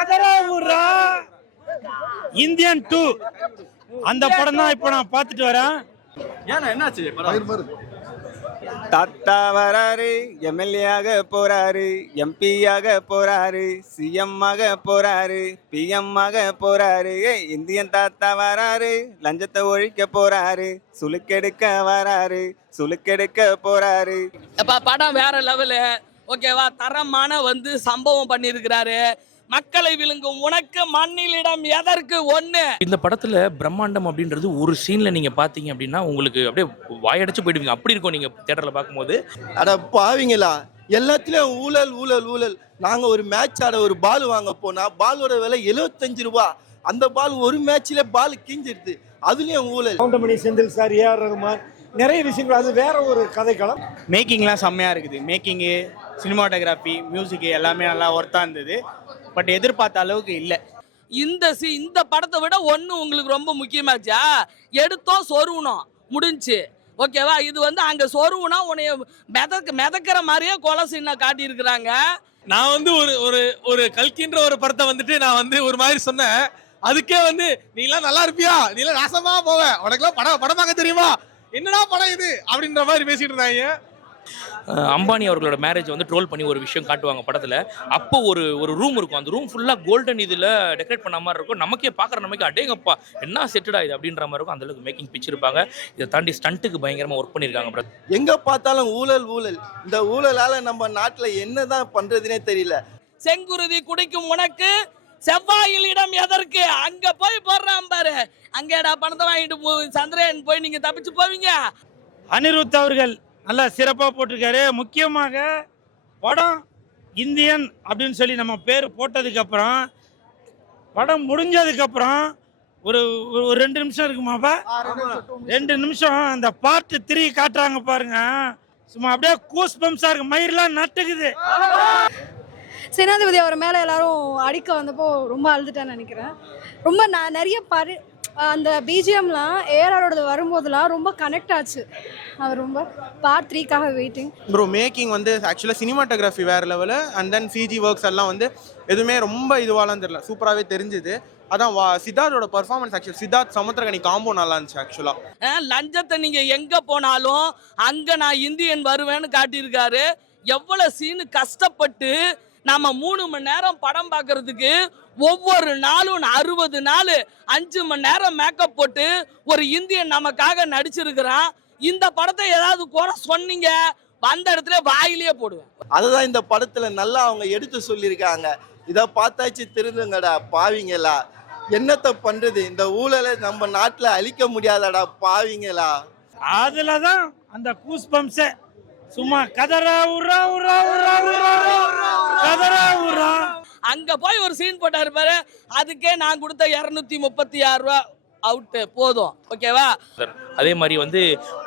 கதரா ஊரா இந்தியன் 2 அந்த படம் தான் இப்போ நான் பார்த்துட்டு வரேன். ஏன்னா என்னாச்சு படம்? தாத்தா வராரு, எம்எல்ஏ ஆக போறாரு, எம்பியாக போறாரு, சிஎம் ஆக போறாரு, பிஎம் ஆக போறாரு. இந்தியன் தாத்தா வராரு, லஞ்சத்தை ஒழிக்க போறாரு, சுலுக்கெடுக்க வராரு, சுலுக்கெடுக்க போறாரு. படம் வேற லெவலு, ஓகேவா? தரமான சம்பவம் பண்ணியிருக்கிறாரு. மக்களை விழுங்கும் உனக்கு மண்ணிலிடம் எதற்கு ஒண்ணு. இந்த படத்துல பிரம்மாண்டம் அப்படின்றது ஒரு சீன்ல நீங்க பாத்தீங்க அப்படின்னா உங்களுக்கு அப்படியே வாயடைச்சு போயிடுவீங்க. அப்படி இருக்கும் நீங்க தியேட்டர்ல பார்க்கும்போது. அட பாவீங்களா, எல்லாத்துலயும் ஊழல் ஊழல் ஊழல். நாங்க ஒரு மேட்ச் ஆட ஒரு பால் வாங்க போனா பாலோட விலை 75 ரூபா. அந்த பால் ஒரு மேட்ச்ல பால் கிஞ்சிடுது, அதுலயும் ஊழல். கவுண்டமணி, செந்தில் சார், ஏஆர் ரகுமான், நிறைய விஷயங்கள். அது வேற ஒரு கதைக்களம். மேக்கிங்லாம் செம்மையாக இருக்குது. மேக்கிங்கு, சினிமாட்டோகிராஃபி, மியூசிக்கு எல்லாமே நல்லா ஒர்த்தாக இருந்தது. பட் எதிர்பார்த்த அளவுக்கு இல்லை. இந்த படத்தை விட ஒன்று உங்களுக்கு ரொம்ப முக்கியமாச்சா, எடுத்தோம் சொருவணும் முடிஞ்சு, ஓகேவா? இது அங்கே சொருவுனா உன்னைய மிதக்கிற மாதிரியே கொலை சீனை காட்டியிருக்கிறாங்க. நான் ஒரு கல்கின்ற ஒரு படத்தை நான் ஒரு மாதிரி சொன்னேன். அதுக்கே நீலாம் நல்லா இருப்பியா, நீலாம் நாசமா போவ, உனக்குலாம் படம் பார்க்க தெரியுமா, என்னடா படம் இது அப்படின்ற மாதிரி பேசிட்டு இருந்தாங்க. அம்பானி அவர்களோட மேரேஜ் ட்ரோல் பண்ணி ஒரு விஷயம் காட்டுவாங்க படத்துல. அப்போ ஒரு ரூம் இருக்கும், அந்த ரூம் ஃபுல்லா கோல்டன் இதுல டெக்கரேட் பண்ண மாதிரி இருக்கும். நமக்கே பார்க்குற நமக்கு அடேங்கப்பா என்ன செட்டடா இது அப்படின்ற மாதிரி இருக்கும். அந்த அளவுக்கு மேக்கிங் பிச்சிருப்பாங்க. இதை தாண்டி ஸ்டண்ட்டுக்கு பயங்கரமா ஒர்க் பண்ணியிருக்காங்க. எங்க பார்த்தாலும் ஊழல் ஊழல். இந்த ஊழலால நம்ம நாட்டுல என்னதான் பண்றதுனே தெரியல. செங்குருதி குடிக்கும் உனக்கு செவ்வாயில் இடம் எதற்கு, அங்க போய் போடுறான் பாரு. அங்கேடா பணத்தை வாங்கிட்டு சந்திரன் போய் நீங்க தப்பிச்சு போவீங்க. அனிருத் அவர்கள் நல்லா சிறப்பாக போட்டிருக்காரு. முக்கியமாக படம் இந்தியன் அப்படின்னு சொல்லி நம்ம பேர் போட்டதுக்கப்புறம் படம் முடிஞ்சதுக்கப்புறம் ஒரு 2 நிமிஷம் இருக்குமாப்பா, 2 நிமிஷம் அந்த பார்ட் 3 காட்டுறாங்க பாருங்க. சும்மா அப்படியே கூஸ் பம்ப்ஸாக இருக்கு, மயிரெலாம் நட்டுக்குது. சேனாதிபதி அவர் மேலே எல்லாரும் அடிக்க வந்தப்போ ரொம்ப அழுதுட்டேன்னு நினைக்கிறேன். ரொம்ப நான் நிறைய அந்த பிஜிஎம்லாம் ஏஆரோட வரும்போதெல்லாம் ரொம்ப கனெக்ட் ஆச்சு. அவர் ரொம்ப பார்ட் 3க்காக வெயிட்டிங். ப்ரோ மேக்கிங் ஆக்சுவலாக சினிமாட்டோகிராஃபி வேறு level. And then CG works எல்லாம் எதுவுமே ரொம்ப இதுவாலாம் தெரியல, சூப்பராகவே தெரிஞ்சுது. அதான் சித்தார்த்தோட performance, actual Siddharth Samuthirakani combo நல்லா இருந்துச்சு. ஆக்சுவலாக லஞ்சத்தை நீங்கள் எங்கே போனாலும் அங்கே நான் இந்தியன் வருவேன்னு காட்டியிருக்காரு. எவ்வளோ சீனு கஷ்டப்பட்டு நம்ம 3 மணி நேரம் படம் பார்க்கறதுக்கு ஒவ்வொரு நாளும் 60 நாள் 5 மணி நேரம் மேக்கப் போட்டு ஒரு இந்தியன் நமக்காக நடிச்சிருக்கிறான். இந்த படத்தை ஏதாவது குறை சொன்னீங்க, வந்த இடத்துல வாயிலேயே போடுவேன். அதுதான் இந்த படத்துல நல்லா அவங்க எடுத்து சொல்லியிருக்காங்க. இதை பார்த்தாச்சு திருந்துங்கடா பாவிங்களா, என்னத்தை பண்றது, இந்த ஊழலை நம்ம நாட்டுல அழிக்க முடியாதடா பாவிங்களா. அதுலதான் அந்த கூஸ் பம்ப்ஸே சும்மா கதரா உரா உரா உரா உரா கதரா உரா. அங்க போய் ஒரு சீன் போட்டாரு பாரு, அதுக்கே நான் கொடுத்த 236 ரூபா அவுட்டு போதும், ஓகேவா? அதே மாதிரி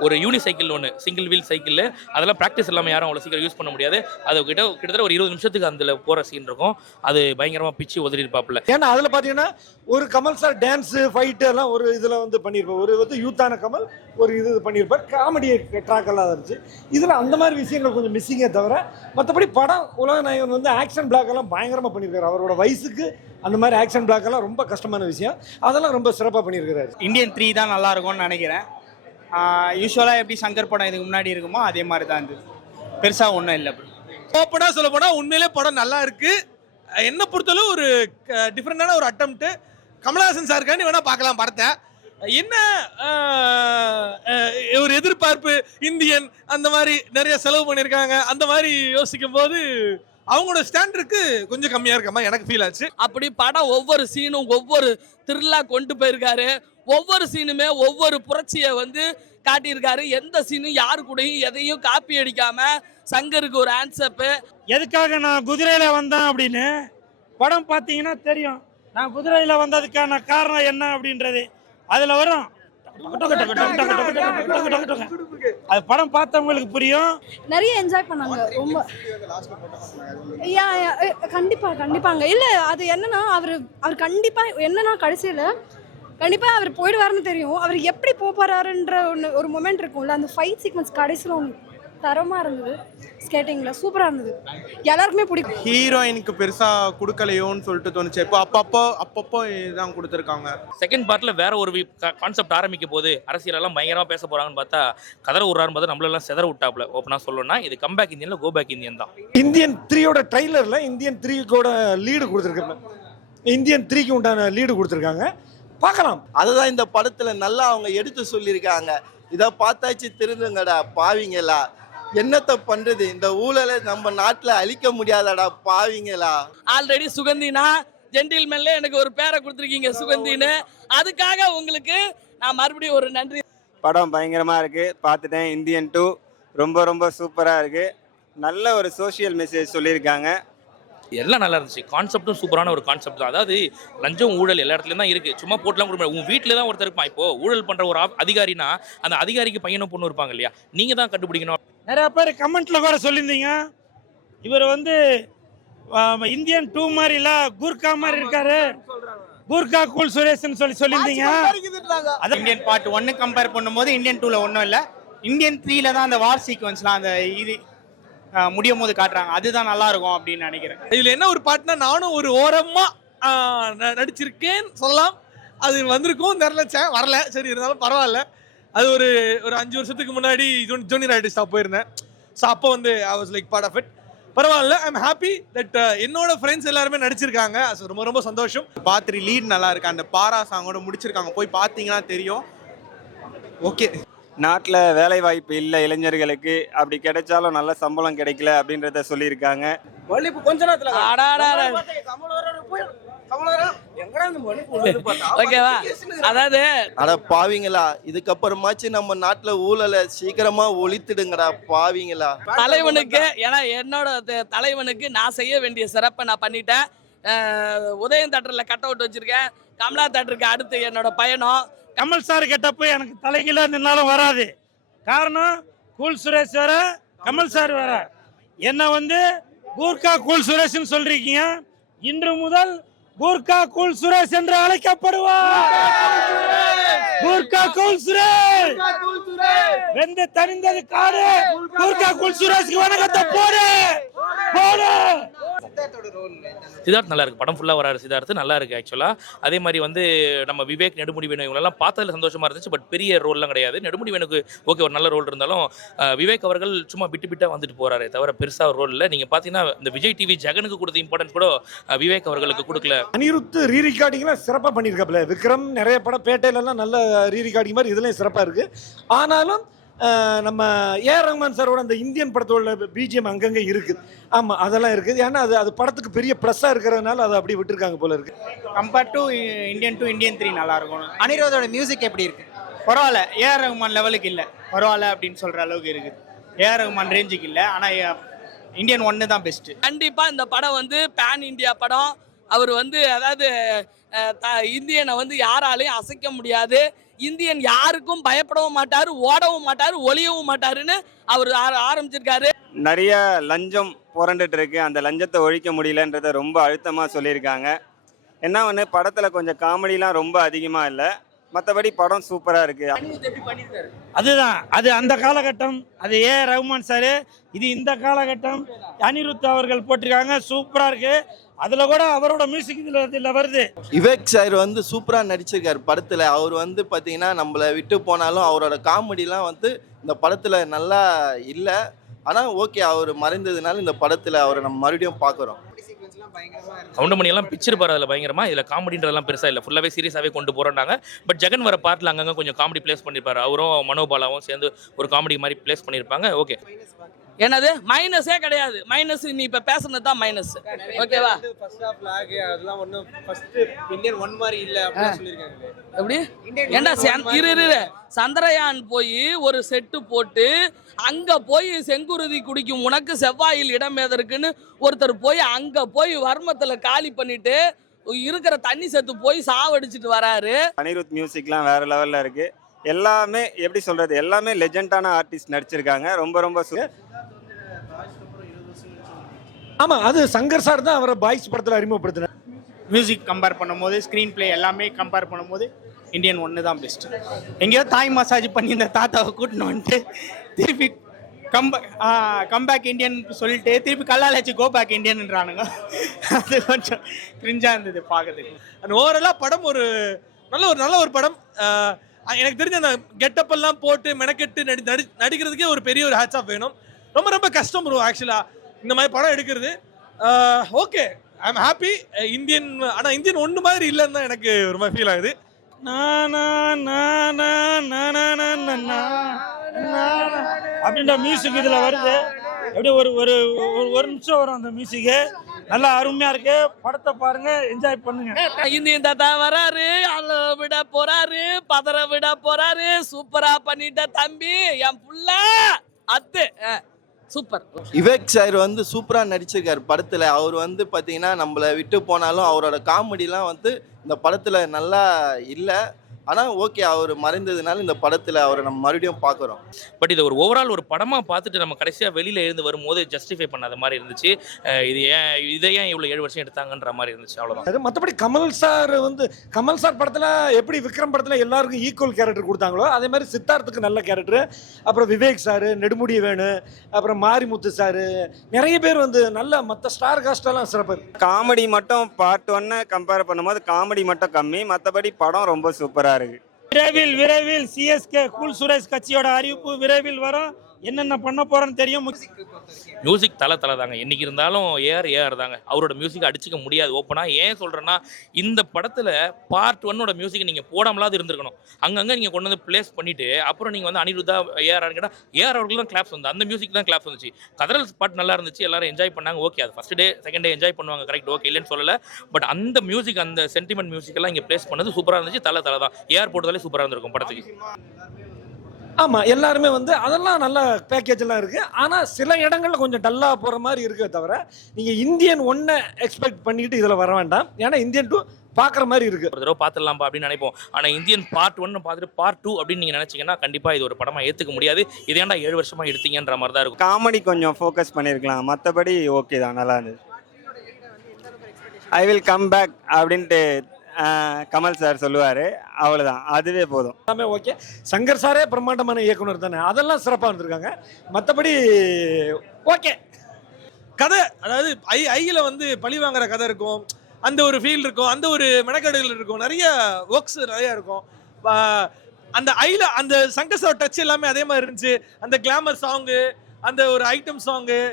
ஒரு யூனிசைக்கிள் ஒன்று, சிங்கிள் வீல் சைக்கிள், அதெல்லாம் ப்ராக்டிஸ் இல்லாமல் யாரும் அவ்வளோ சீக்கிரம் யூஸ் பண்ண முடியாது. அது கிட்டத்தட்ட ஒரு 20 நிமிஷத்துக்கு அதில் போகிற சீன் இருக்கும். அது பயங்கரமாக பிச்சு உதறி இருப்பாப்புல. ஏன்னா அதில் பார்த்தீங்கன்னா ஒரு கமல் சார் டான்ஸு ஃபைட்டு எல்லாம் ஒரு இதில் பண்ணியிருப்பார். ஒரு யூத்தான கமல் ஒரு இது பண்ணியிருப்பார். காமெடி ட்ராக் எல்லாம் இருந்துச்சு. இதில் அந்த மாதிரி விஷயங்கள் கொஞ்சம் மிஸ்ஸிங்கே தவிர மற்றபடி படம் உலக நாயகன் ஆக்ஷன் பிளாக் எல்லாம் பயங்கரமாக பண்ணியிருக்காரு. அவரோட வயசுக்கு அந்த மாதிரி ஆக்ஷன் பிளாக் எல்லாம் ரொம்ப கஷ்டமான விஷயம். அதெல்லாம் ரொம்ப சிறப்பாக பண்ணியிருக்கிறாரு. இந்தியன் 3 தான் நல்லா இருக்கும்னு நினைக்கிறேன். யூஸ்வலாக எப்படி சங்கர் படம் இதுக்கு முன்னாடி இருக்குமோ அதே மாதிரி தான் இருந்தது. பெருசாக ஒன்றும் இல்லை. ஓப்பனாக சொல்ல போனால் உண்மையிலே படம் நல்லா இருக்கு. என்னை பொறுத்தளவு ஒரு டிஃப்ரெண்டான ஒரு அட்டம்ப்ட். கமலஹாசன் சாருக்காண்டி வேணா பார்க்கலாம் படத்தை. என்ன ஒரு எதிர்பார்ப்பு, இந்தியன் அந்த மாதிரி நிறைய செலவு பண்ணியிருக்காங்க, அந்த மாதிரி யோசிக்கும் போது அவங்களோட ஸ்டாண்டர்டுக்கு கொஞ்சம் கம்மியாக இருக்கமா எனக்கு ஃபீல் ஆச்சு. அப்படி படம் ஒவ்வொரு சீனும் ஒவ்வொரு த்ரில்லா கொண்டு போயிருக்காரு. ஒவ்வொரு சீனுமே ஒவ்வொரு புரட்சியை காட்டியிருக்காரு. எந்த சீனும் யாரு கூடயும் எதையும் காப்பி அடிக்காம சங்கருக்கு ஒரு ஆன்சப்பு. எதுக்காக நான் குதிரையில வந்தேன் அப்படின்னு படம் பார்த்தீங்கன்னா தெரியும். நான் குதிரையில வந்ததுக்கான காரணம் என்ன அப்படின்றது அதுல வரும். அது படம் பார்த்தவங்களுக்கு புரியும். நிறைய என்ஜாய் பண்ணாங்க ரொம்ப. கண்டிப்பாங்க. இல்ல அது என்னன்னா அவர் கண்டிப்பா என்னன்னா கடைசியில கண்டிப்பா அவர் போயிடுவாருன்னு தெரியும். அவர் எப்படி போறாருன்ற ஒரு மொமெண்ட் இருக்கும்ல, அந்த ஃபைட் சீக்வன்ஸ் கடைசியில் தரமாக இருந்தது. ஸ்கேட்டிங்கில் சூப்பராக இருந்தது, எல்லாருக்குமே பிடிக்கும். ஹீரோயினுக்கு பெருசா கொடுக்கலையோன்னு சொல்லிட்டு தோணுச்சு. இப்போ அப்பப்போ தான் கொடுத்துருக்காங்க. செகண்ட் பார்ட்ல வேற ஒரு கான்செப்ட் ஆரம்பிக்க போது அரசியலெல்லாம் பயங்கரமா பேச போறாங்கன்னு பார்த்தா கதற விடுறாருன்னு பார்த்தா நம்மளெல்லாம் செதற விட்டாப்ல. ஓப்பனா சொல்லணும்னா இது கம்பேக் இந்தியன்ல கோ பேக் இந்தியன் தான். இந்தியன் 3யோட ட்ரைலர்ல இந்தியன் 3க்கோட லீடு கொடுத்துருக்காங்க, இந்தியன் 3க்கு உண்டான லீடு கொடுத்துருக்காங்க, பார்க்கலாம். அதுதான் இந்த படத்துல நல்லா அவங்க எடுத்து சொல்லியிருக்காங்க. இதை பார்த்தாச்சு திருந்துங்கடா பாவிங்களா, என்னத்தை பண்றது, இந்த ஊழலை நம்ம நாட்டுல அழிக்க முடியாதடா பாவிங்களா. ஆல்ரெடி சுகந்தினா ஜென்டில்மேன்ல எனக்கு ஒரு பேரை கொடுத்துருக்கீங்க சுகந்தின்னு, அதுக்காக உங்களுக்கு நான் மறுபடியும் ஒரு நன்றி. படம் பயங்கரமாக இருக்குது, பார்த்துட்டேன். இந்தியன் 2 ரொம்ப ரொம்ப சூப்பராக இருக்குது. நல்ல ஒரு சோஷியல் மெசேஜ் சொல்லியிருக்காங்க. எல்லாம் நல்லா இருந்துச்சு. கான்செப்டும் சூப்பரான ஒரு கான்செப்ட் தான். அதாவது லஞ்சம் ஊழல் எல்லா இடத்துலையும் தான் இருக்குது. சும்மா போட்டுலாம் கொடுக்க முடியாது. உன் வீட்டில் தான் ஒருத்தர் இருப்பான். இப்போ ஊழல் பண்ணுற ஒரு அதிகாரினா அந்த அதிகாரிக்கு பையனும் பொண்ணு இருப்பாங்க இல்லையா, நீங்கள் தான் கண்டுபிடிக்கணும். நிறைய பேர் கமெண்ட்ல கூட சொல்லியிருந்தீங்க இவர் வந்து இந்தியன் 2 மாதிரி இல்ல கூர்க்கா மாதிரி இருக்காரு, கூர்க்கா கூல் சுரேஷ்னு சொல்லியிருந்தீங்க. அது இந்தியன் பார்ட் 1 கம்பேர் பண்ணும்போது இந்தியன் 2ல ஒன்றும் இல்லை. இந்தியன் 3ல தான் அந்த வார் சீக்வன்ஸ்லாம் அந்த இது முடியும் போது காட்டுறாங்க, அதுதான் நல்லா இருக்கும் அப்படின்னு நினைக்கிறேன். இதுல என்ன ஒரு பாட்டுனா நானும் ஒரு ஓரமா நடிச்சிருக்கேன் சொல்லலாம். அது வந்திருக்கும் தெரிலச்சேன், வரல. சரி இருந்தாலும் பரவாயில்ல. அது ஒரு 5 வருஷத்துக்கு முன்னாடி ஜூனியர் ஆர்டிஸ்டாக போயிருந்தேன். ஸோ அப்போ வந்து I was like part of it. பரவாயில்ல, ஐ எம் ஹாப்பி தட் என்னோட ஃப்ரெண்ட்ஸ் எல்லாருமே நடிச்சிருக்காங்க. அது ரொம்ப ரொம்ப சந்தோஷம். பாத்ரி லீட் நல்லா இருக்கு, அந்த பாரா சாங்கோட முடிச்சிருக்காங்க, போய் பார்த்தீங்கன்னா தெரியும். ஓகே, நாட்டில் வேலை வாய்ப்பு இல்லை இளைஞர்களுக்கு, அப்படி கிடைச்சாலும் நல்ல சம்பளம் கிடைக்கல அப்படின்றத சொல்லியிருக்காங்க. ஓகேவா? அதாவது அட பாவிங்களா, இதுக்கப்புறமாச்சு நம்ம நாட்டுல ஊழலை சீக்கிரமா ஒழித்துடுங்கடா பாவிங்களா. தலைவனுக்கு, ஏன்னா என்னோட தலைவனுக்கு நான் செய்ய வேண்டிய சிறப்பை நான் பண்ணிட்டேன். உதயம் தேட்டரில் கட் அவுட் வச்சிருக்கேன். கமலா தேட்டருக்கு அடுத்து என்னோட பயணம். கமல் சார் கெட்டப்ப எனக்கு தலைகீழ நின்னாலும் வராது. காரணம் கூல் சுரேஷ் வேற, கமல் சார் வேற. என்ன வந்து கூர்க்கா கூல் சுரேஷ்னு சொல்றீங்க. இன்று முதல் கூர்க்கா கூல் சுரேஷ் என்று அழைக்கப்படுவார். கூர்க்கா கூல் சுரேஷ் வெந்து தணிந்தது காடு. கூர்க்கா கூல் சுரேஷ்க்கு வணக்கத்தை போடு போடு. சித்தார்த் நல்லா இருக்கு, படம் ஃபுல்லாக வராரு. சித்தார்த்து நல்லா இருக்கு ஆக்சுவலாக. அதே மாதிரி வந்து நம்ம விவேக், நெடுமுடி வேணு இவங்களெல்லாம் பார்த்ததுல சந்தோஷமா இருந்துச்சு. பட் பெரிய ரோல்லாம் கிடையாது. நெடுமுடி வேணுக்கு ஓகே ஒரு நல்ல ரோல் இருந்தாலும் விவேக் அவர்கள் சும்மா விட்டு வந்துட்டு போறாரு தவிர பெருசாக ஒரு ரோல் இல்லை. நீங்கள் பார்த்தீங்கன்னா இந்த விஜய் டிவி ஜெகனுக்கு கொடுத்த இம்பார்ட்டன்ஸ் கூட விவேக் அவர்களுக்கு கொடுக்கல. அனிருத் ரீரிகார்டிங்லாம் சிறப்பாக பண்ணியிருக்காப்புல. விக்ரம் நிறைய படம் பேட்டையிலலாம் நல்ல ரீரிகார்டிங் மாதிரி இதுலேயும் சிறப்பாக இருக்குது. ஆனாலும் நம்ம ஏஆர் ரஹ்மான் சாரோட அந்த இந்தியன் படத்தோட பிஜிஎம் அங்கங்கே இருக்குது. ஆமாம், அதெல்லாம் இருக்குது. ஏன்னா அது படத்துக்கு பெரிய ப்ளஸ்ஸாக இருக்கிறதுனால அதை அப்படி விட்டுருக்காங்க போல இருக்கு. கம்பேர் டு இந்தியன் 2 இந்தியன் 3 நல்லா இருக்கும். அனிருத்தோட மியூசிக் எப்படி இருக்கு? பரவாயில்ல, ஏஆர் ரஹ்மான் லெவலுக்கு இல்லை, பரவாயில்ல அப்படின்னு சொல்ற அளவுக்கு இருக்குது. ஏஆர் ரஹ்மான் ரேஞ்சுக்கு இல்லை, ஆனால் இந்தியன் 1 தான் பெஸ்ட். கண்டிப்பா இந்த படம் வந்து பேன் இந்தியா படம். அவர் வந்து அதாவது இந்தியனை வந்து யாராலையும் அசைக்க முடியாது. இந்தியன் யாருக்கும் பயப்படவும் மாட்டாரு, ஓடவும் மாட்டாரு, ஒளியவும் மாட்டாருன்னு அவர் ஆரம்பிச்சிருக்காரு. நிறைய லஞ்சம் புரண்டுட்டு இருக்கு, அந்த லஞ்சத்தை ஒழிக்க முடியலன்றதை ரொம்ப அழுத்தமாக சொல்லியிருக்காங்க. என்ன ஒன்று, படத்தில் கொஞ்சம் காமெடிலாம் ரொம்ப அதிகமாக இல்லை, மற்றபடி படம் சூப்பராக இருக்கு. அதுதான் அது அந்த காலகட்டம். அது ரஹ்மான் சார், இது இந்த காலகட்டம். அனிருத் அவர்கள் போட்டிருக்காங்க, சூப்பராக இருக்கு. அதில் கூட அவரோட மியூசிக் இதில் வருது. விவேக் சார் வந்து சூப்பராக நடிச்சிருக்காரு படத்தில். அவர் வந்து பார்த்தீங்கன்னா நம்மளை விட்டு போனாலும் அவரோட காமெடிலாம் வந்து இந்த படத்தில் நல்லா இல்லை. ஆனால் ஓகே, அவர் மறைந்ததுனால இந்த படத்தில் அவரை நம்ம மறுபடியும் பார்க்குறோம். கவுண்டமணி எல்லாம் பிச்சிருப்பாரு அதில் பயங்கரமா. இதில் காமெடின்றதெல்லாம் பெருசாக இல்லை, ஃபுல்லாகவே சீரியஸாகவே கொண்டு போகிறாங்க. பட் ஜெகன் வர பாட்டில் அங்கங்கே கொஞ்சம் காமெடி பிளேஸ் பண்ணியிருப்பாரு. அவரும் மனோபாலாவும் சேர்ந்து ஒரு காமெடி மாதிரி பிளேஸ் பண்ணியிருப்பாங்க. ஓகே, என்னது மைனஸே கிடையாது. மைனஸ் நீ இப்ப பேசுனது தான் மைனஸ். ஓகேவா? ஃபர்ஸ்ட் ஆஃப் லாக் அதெல்லாம் ஒண்ணும் ஃபர்ஸ்ட் இந்தியன் 1 மாதிரி இல்ல அப்படி சொல்லிருக்காங்க. எப்படி ஏண்டா இரு சந்திரயான் போய் ஒரு செட்டு போட்டு அங்க போய் செங்குருதி குடிக்கும் உனக்கு செவ்வாயில் இடம் எதற்குன்னு ஒருத்தர் போய் அங்க போய் வர்மத்துல காலி பண்ணிட்டு இருக்கிற தண்ணி செத்து போய் சாவடிச்சிட்டு வராரு. அனிருத் மியூசிக்லாம் வேற லெவலில் இருக்கு. எல்லாமே எப்படி சொல்றது, எல்லாமே லெஜெண்டான ஆர்டிஸ்ட் நடிச்சிருக்காங்க. ரொம்ப ரொம்ப ஆமாம், அது சங்கர் சார் தான் அவரை பாய்ஸ் படத்தில் அறிமுகப்படுத்தினார். மியூசிக் கம்பேர் பண்ணும்போது, ஸ்க்ரீன் பிளே எல்லாமே கம்பேர் பண்ணும்போது இந்தியன் 1 தான் பெஸ்ட். எங்கேயோ தாய் மசாஜ் பண்ணி இந்த தாத்தாவை கூட்டின்னு வந்துட்டு திருப்பி கம்பேக் இந்தியன் சொல்லிட்டு திருப்பி கல்லாலாச்சு கோ பேக் இந்தியன்ன்றானுங்க. அது கொஞ்சம் கிரிஞ்சாக இருந்தது பார்க்கறதுக்கு. அண்ட் ஓவராலாக படம் ஒரு நல்ல ஒரு படம். எனக்கு தெரிஞ்ச அந்த கெட்டப் எல்லாம் போட்டு மெனக்கெட்டு நடிக்கிறதுக்கே ஒரு பெரிய ஒரு ஹேட்ஸ் ஆஃப் வேணும். ரொம்ப கஷ்டம் ப்ரோ ஆக்சுவலாக இந்த மாதிரி படம் எடுக்கிறது. Okay, I am happy. Indian ஆனால் இந்தியன் ஒன்று மாதிரி இல்லைன்னு தான் எனக்கு ரொம்ப ஃபீல் ஆகுது. அப்படின்ற மியூசிக் இதுல வருது. அப்படியே ஒரு ஒரு ஒரு நிமிஷம் வரும் அந்த மியூசிக்கு. நல்லா அருமையா இருக்கு. படத்தை பாருங்க, என்ஜாய் பண்ணுங்க. இந்தியன் தாத்தா வராரு, அல விட போறாரு, பதற விட போறாரு. சூப்பரா பண்ணிட்ட தம்பி, என் புள்ள அத்து சூப்பர். விவேக் சார் வந்து சூப்பராக நடிச்சிருக்காரு படத்தில். அவர் வந்து பார்த்தீங்கன்னா நம்மளை விட்டு போனாலும் அவரோட காமெடிலாம் வந்து இந்த படத்தில் நல்லா இல்லை. ஆனால் ஓகே, அவர் மறைந்ததுனால இந்த படத்தில் அவரை நம்ம மறுபடியும் பார்க்குறோம். பட் இது ஒரு ஓவரால் ஒரு படமாக பார்த்துட்டு நம்ம கடைசியாக வெளியில் இருந்து வரும்போது ஜஸ்டிஃபை பண்ணாத மாதிரி இருந்துச்சு. இதை ஏன் இவ்வளோ 7 வருஷம் எடுத்தாங்கன்ற மாதிரி இருந்துச்சு, அவ்வளோதான். அது மற்றபடி கமல் சார் படத்தில் எப்படி விக்ரம் படத்தில் எல்லாருக்கும் ஈக்குவல் கேரக்டர் கொடுத்தாங்களோ அதே மாதிரி சித்தார்த்துக்கு நல்ல கேரக்டர். அப்புறம் விவேக் சார், நெடுமுடி வேணு, அப்புறம் மாரிமுத்து சார், நிறைய பேர் வந்து நல்ல மற்ற ஸ்டார் காஸ்டெல்லாம் சிறப்பு. காமெடி மட்டும் பார்ட் 1 கம்பேர் பண்ணும்போது காமெடி மட்டும் கம்மி, மற்றபடி படம் ரொம்ப சூப்பராக இருக்கு. விரைவில் சிஎஸ்கே கூல் சுரேஷ் கட்சியோட அறிவிப்பு விரைவில் வரும். என்னென்ன பண்ண போறோன்னு தெரியும். மியூசிக் தலை தாங்க. என்னைக்கு இருந்தாலும் ஏஆர் தாங்க. அவரோட மியூசிக் அடிச்சுக்க முடியாது ஓப்பனா. ஏன் சொல்றேன்னா, இந்த படத்துல பார்ட் 1 மியூசிக் நீங்க போடாமலாவது இருந்திருக்கணும். அங்கங்க நீங்க கொண்டு வந்து பிளேஸ் பண்ணிட்டு அப்புறம் நீங்க வந்து அனிருத்தா ஏஆர் கேட்டா ஏஆர் அவர்கள் தான் கிளாப்ஸ் வந்து அந்த மியூசிக் தான் கிளாப்ஸ் வந்துச்சு. கதறல் பாட்டு நல்லா இருந்துச்சு, எல்லாரும் என்ஜாய் பண்ணாங்க. ஓகே, அது first day second day enjoy பண்ணுவாங்க, கரெக்ட், ஓகே, இல்லைன்னு சொல்லல. பட் அந்த மியூசிக், அந்த சென்டிமெண்ட் மியூசிக் எல்லாம் இங்க பிளேஸ் பண்ணது சூப்பரா இருந்துச்சு. தலை தான். ஏஆர் போட்டதாலே சூப்பரா இருந்திருக்கும் படத்துக்கு. ஆமாம், எல்லாருமே வந்து அதெல்லாம் நல்ல பேக்கேஜ் எல்லாம் இருக்குது. ஆனால் சில இடங்களில் கொஞ்சம் டல்லாக போகிற மாதிரி இருக்கே தவிர நீங்கள் இந்தியன் 1 எக்ஸ்பெக்ட் பண்ணிட்டு இதில் வர வேண்டாம். ஏன்னா இந்தியன் 2 பார்க்குற மாதிரி இருக்குது. ஒரு தடவை பார்த்துடலாம்ப்பா அப்படின்னு நினைப்போம். ஆனால் இந்தியன் பார்ட் 1 பார்த்துட்டு பார்ட் 2 அப்படின்னு நீங்கள் நினச்சிங்கன்னா கண்டிப்பாக இது ஒரு படமாக ஏற்றுக்க முடியாது. இது ஏன்டா 7 வருஷமாக எடுத்தீங்கன்ற மாதிரி தான் இருக்கும். காமெடி கொஞ்சம் ஃபோக்கஸ் பண்ணியிருக்கலாம், மற்றபடி ஓகே தான், நல்லா இருந்தது. ஐ வில் கம் பேக் அப்படின்ட்டு கமல் சார் சொல்லுவார், அவ்வளோதான், அதுவே போதும். எல்லாமே ஓகே. சங்கர் சாரே பிரம்மாண்டமான இயக்குனர் தானே, அதெல்லாம் சிறப்பாக இருந்திருக்காங்க. மற்றபடி ஓகே. கதை, அதாவது ஐயில் வந்து பழி வாங்குற கதை இருக்கும், அந்த ஒரு ஃபீல் இருக்கும், அந்த ஒரு மெனக்கெடுகள் இருக்கும், நிறைய ஒர்க்ஸ் நிறைய இருக்கும். அந்த ஐயில் அந்த சங்கர் சார் டச் எல்லாமே அதே மாதிரி இருந்துச்சு. அந்த கிளாமர் சாங்கு, அந்த ஒரு ஐட்டம் சாங்கு,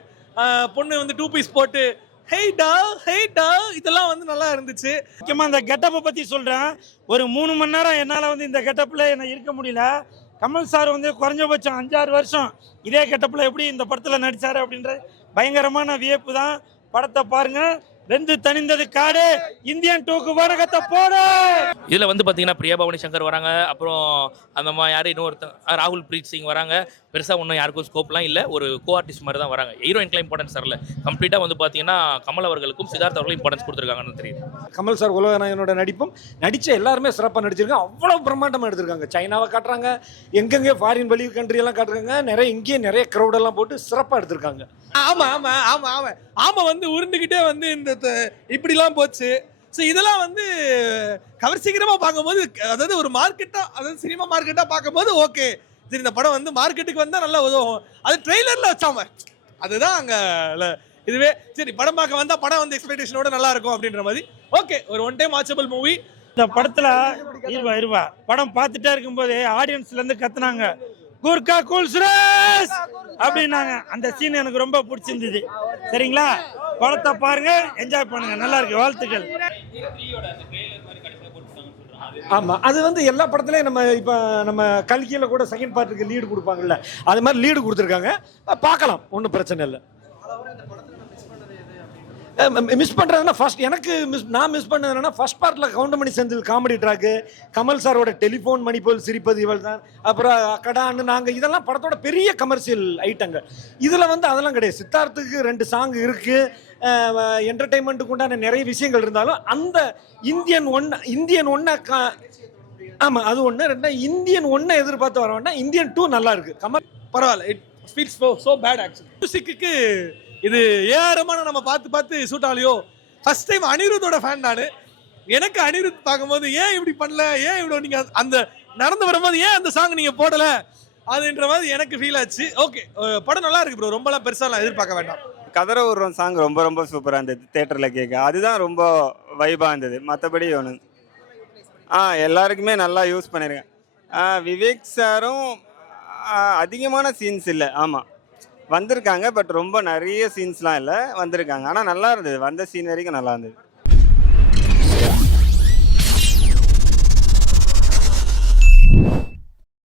பொண்ணு வந்து 2 பீஸ் போட்டு ஹேய்டா இதெல்லாம் வந்து நல்லா இருந்துச்சு. முக்கியமாக இந்த கெட்டப்பை பற்றி சொல்கிறேன். ஒரு 3 மணி நேரம் என்னால் வந்து இந்த கெட்டப்பில் என்ன இருக்க முடியல. கமல் சார் வந்து குறைஞ்சபட்சம் 5-6 வருஷம் இதே கெட்டப்பில் எப்படி இந்த படத்தில் நடித்தார் அப்படின்ற பயங்கரமான வியப்பு தான். படத்தை பாருங்கள். வெந்து தணிந்தது காடு. இந்தியன் 2க்கு வணக்கத்தை போடு. இதில் வந்து பார்த்தீங்கன்னா பிரியா பவானி சங்கர் வராங்க, அப்புறம் அந்த மாதிரி யார் இன்னொருத்தர் ராகுல் பிரீத் சிங் வராங்க. பெருசாக ஒன்றும் யாருக்கும் ஸ்கோப்லாம் இல்லை, ஒரு கோ ஆர்டிஸ்ட் மாதிரி தான் வராங்க. ஹீரோயின்க்குலாம் இம்பார்ட்டன்ஸ் தரல. கம்ப்ளீட்டாக வந்து பார்த்தீங்கன்னா கமல் அவர்களுக்கும் சித்தார்த் அவர்களும் இம்பார்ட்டன்ஸ் கொடுத்துருக்காங்கன்னு தெரியுது. கமல் சார் உலகநாயகனோட நடிப்பும் நடித்த எல்லாருமே சிறப்பாக நடிச்சிருக்காங்க. அவ்வளோ பிரம்மாண்டமாக எடுத்திருக்காங்க. சைனாவை காட்டுறாங்க, எங்கெங்கே ஃபாரின் வெளி கண்ட்ரியெல்லாம் காட்டுறாங்க. இங்கேயே நிறைய க்ரௌடெல்லாம் போட்டு சிறப்பாக எடுத்திருக்காங்க. ஆமாம் வந்து உருண்டுக்கிட்டே வந்து இந்த இப்படிலாம் போச்சு. ஸோ இதெல்லாம் வந்து கவர்ச்சிகரமாக பார்க்கும்போது, அதாவது ஒரு மார்க்கெட்டாக, அதாவது சினிமா மார்க்கெட்டாக பார்க்கும்போது ஓகே, சரி இந்த படம் வந்து மார்க்கெட்டுக்கு வந்தால் நல்லா உதவும். அது ட்ரெய்லரில் வச்சாம அதுதான் அங்கே இதுவே சரி, படம் பார்க்க வந்தால் படம் வந்து எக்ஸ்பெக்டேஷனோட நல்லா இருக்கும் அப்படின்ற மாதிரி. ஓகே, ஒரு ஒன் டைம் வாட்சபிள் மூவி. இந்த படத்தில் இருவா படம் பார்த்துட்டே இருக்கும்போது ஆடியன்ஸ்லேருந்து கத்துனாங்க, கூர்க்கா கூல் சுரேஷ் அப்படின்னாங்க. அந்த சீன் எனக்கு ரொம்ப பிடிச்சிருந்தது. சரிங்களா, படத்தை பாருங்க, என்ஜாய் பண்ணுங்க, நல்லா இருக்கு. வாழ்த்துக்கள். ஆமாம், அது வந்து எல்லா படத்துலையும் நம்ம கல்கியில் கூட செகண்ட் பார்ட்டுக்கு லீடு கொடுப்பாங்கல்ல, அது மாதிரி லீடு கொடுத்துருக்காங்க. பார்க்கலாம், ஒன்றும் பிரச்சனை இல்லை. மிஸ் பண்ணுறதுனா நான் மிஸ் பண்ணது என்னன்னா, ஃபர்ஸ்ட் பார்ட்டில் கவுண்டமணி செந்தில் காமெடி ட்ராக்கு, கமல் சாரோட டெலிஃபோன் மணி போல் சிரிப்பது இவள் தான், அப்புறம் கடான்னு நாங்கள், இதெல்லாம் படத்தோட பெரிய கமர்ஷியல் ஐட்டங்கள். இதில் வந்து அதெல்லாம் கிடையாது. சித்தார்த்துக்கு 2 சாங் இருக்குது, என்டர்டெயின்மெண்ட்டுக்கு உண்டான நிறைய விஷயங்கள் இருந்தாலும் அந்த இந்தியன் ஒன்று ஆமாம், அது ஒன்று. 2 இந்தியன் 1 எதிர்பார்த்து வர வேண்டாம். இந்தியன் 2 நல்லா இருக்கு. கமல் பரவாயில்ல, it feels so bad actually. மியூசிக்கு இது ஏஆரமான நம்ம பார்த்து சூட் ஆகலையோ. ஃபர்ஸ்ட் டைம் அனிருத்தோட ஃபேன் நான். எனக்கு அனிருத் பார்க்கும்போது ஏன் இப்படி பண்ணல, ஏன் இவ்வளோ நீங்கள் அந்த நடந்து வரும்போது ஏன் அந்த சாங் நீங்கள் போடலை அதுன்ற மாதிரி எனக்கு ஃபீல் ஆச்சு. ஓகே, படம் நல்லா இருக்கு ப்ரோ. ரொம்பலாம் பெருசாலாம் எதிர்பார்க்க வேண்டாம். கதற விடுறோம் சாங் ரொம்ப ரொம்ப சூப்பராக இருந்தது தேட்டரில் கேட்க. அதுதான் ரொம்ப வைபாக இருந்தது. மற்றபடி ஒன்று எல்லாருக்குமே நல்லா யூஸ் பண்ணியிருக்கேன். விவேக் சாரும் அதிகமான சீன்ஸ் இல்லை. ஆமாம் வந்திருக்காங்க, பட் ரொம்ப நிறைய சீன்ஸ்லாம் இல்லை, வந்திருக்காங்க. ஆனால் நல்லா இருந்தது, வந்த சீன் வரைக்கும் நல்லா இருந்தது.